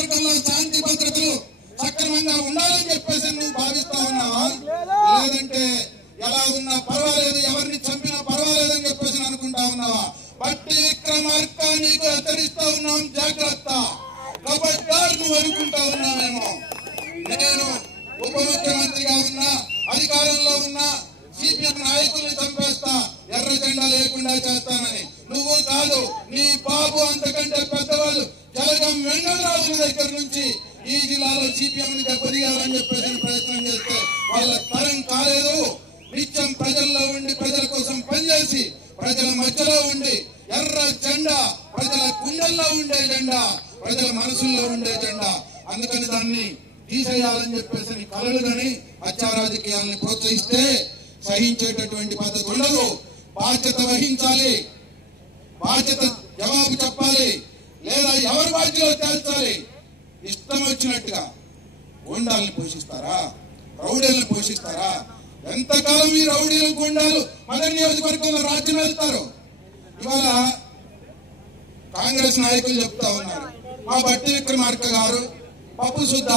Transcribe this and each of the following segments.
నియోజకవర్గంలో శాంతి భద్రతలు సక్రమంగా ఉండాలని చెప్పేసి నువ్వు భావిస్తా ఉన్నావా? లేదంటే ఎలా ఉన్నా పర్వాలేదు, ఎవరిని చంపినా పర్వాలేదు అని చెప్పేసి అనుకుంటా ఉన్నావా? బట్టి విక్రమార్క నీకు హెచ్చరిస్తా ఉన్నాం, జాగ్రత్త. ఖబర్దార్ నువ్వు అనుకుంటా ఉన్నామేమో నేను ఉప ముఖ్యమంత్రిగా ఉన్నా, అధికారంలో ఉన్నా సిపిఎం నాయకుల్ని చంపేస్తా, ఎర్ర జెండా లేకుండా చేస్తానని. నువ్వు కాదు, నీ బాబు అంతకంటే పెద్దవాళ్ళు జలగం వెంగళరాజుల దగ్గర నుంచి ఈ జిల్లాలో సిపిఎం ని దెబ్బతీయాలని చెప్పేసి ప్రయత్నం చేస్తే వాళ్ళ తరం కాలేదు. నిత్యం ప్రజల్లో ఉండి ప్రజల కోసం పనిచేసి ప్రజల మధ్యలో ఉండి ఎర్ర జెండా, ప్రజల గుండెల్లో ఉండే జెండా, ప్రజల మనసుల్లో ఉండే జెండా. అందుకని దాన్ని తీసేయాలని చెప్పేసి కలలు కానీ హత్యా రాజకీయాలను ప్రోత్సహిస్తే సహించేటటువంటి పద్ధతి ఉండదు. బాధ్యత వహించాలి, బాధ్యత జవాబు చెప్పాలి, లేదా ఎవరి బాధ్యతలో తేల్చాలి. ఇష్టం వచ్చినట్టుగా గుండాలను పోషిస్తారా, రౌడీలను పోషిస్తారా? ఎంతకాలం ఈ రౌడీలు గుండాలు మన నియోజకవర్గంలో రాజ్యం వెళ్తారు? ఇవాళ కాంగ్రెస్ నాయకులు చెప్తా ఉన్నారు, మా బట్టి విక్రమార్క గారు పప్పు శుద్ధ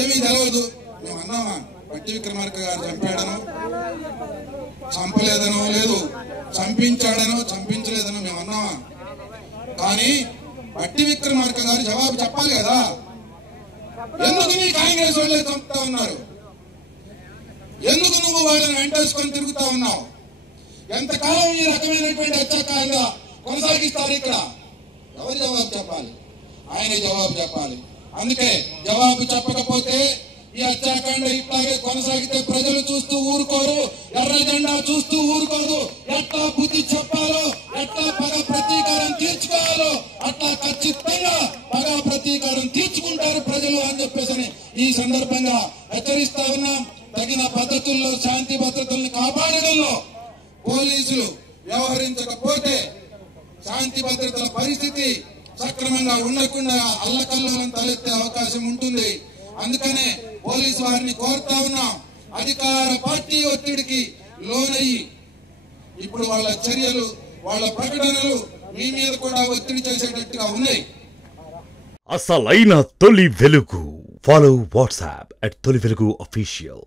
ఏమీ తెలవదు. మేము అన్నామా బట్టి విక్రమార్క గారు చంపాడనో చంపలేదనో, లేదు చంపించాడనో చంపించలేదనో మేము అన్నామా? కానీ బట్టి విక్రమార్క గారు జవాబు చెప్పాలి కదా. ఎందుకు నీ కాంగ్రెస్ వాళ్ళే చంపుతా ఉన్నారు? ఎందుకు నువ్వు వాళ్ళని వెంటేసుకొని తిరుగుతా ఉన్నావు? ఎంతకాలం ఈ రకమైనటువంటి హత్యాకాండ కొనసాగిస్తారు? ఇక్కడ ఎవరు జవాబు చెప్పాలి? ఆయన జవాబు చెప్పాలి. అందుకే జవాబు చెప్పకపోతే ఈ హత్యాకాండ ఇట్లాగే కొనసాగితే ప్రజలు చూస్తూ ఊరుకోరు, ఎర్ర జెండా చూస్తూ ఊరుకోరు. ఎట్లా బుద్ధి చెప్పాలో, ఎట్లా పగ ప్రతీకారం తీర్చుకోవాలో అట్లా ఖచ్చితంగా పగ ప్రతీకారం తీర్చుకుంటారు ప్రజలు అని చెప్పేసి ఈ సందర్భంగా హెచ్చరిస్తా ఉన్నాం. తగిన పద్ధతుల్లో శాంతి భద్రతల్ని కాపాడడంలో పోలీసులు వ్యవహరించకపోతే శాంతి భద్రతల పరిస్థితి సక్రమంగా ఉండకుండా అల్లకల్లోలం తలెత్తే అవకాశం ఉంటుంది. అందుకనే పోలీసు వారిని కోరుతా ఉన్నాం, అధికార పార్టీ ఒత్తిడికి లోనయ్యి ఇప్పుడు వాళ్ళ చర్యలు, వాళ్ళ ప్రకటనలు మీ మీద కూడా ఒత్తిడి చేసేటట్టుగా ఉన్నాయి. అసలైన తొలి వెలుగు. ఫాలో వాట్సాప్ @తొలి వెలుగు official.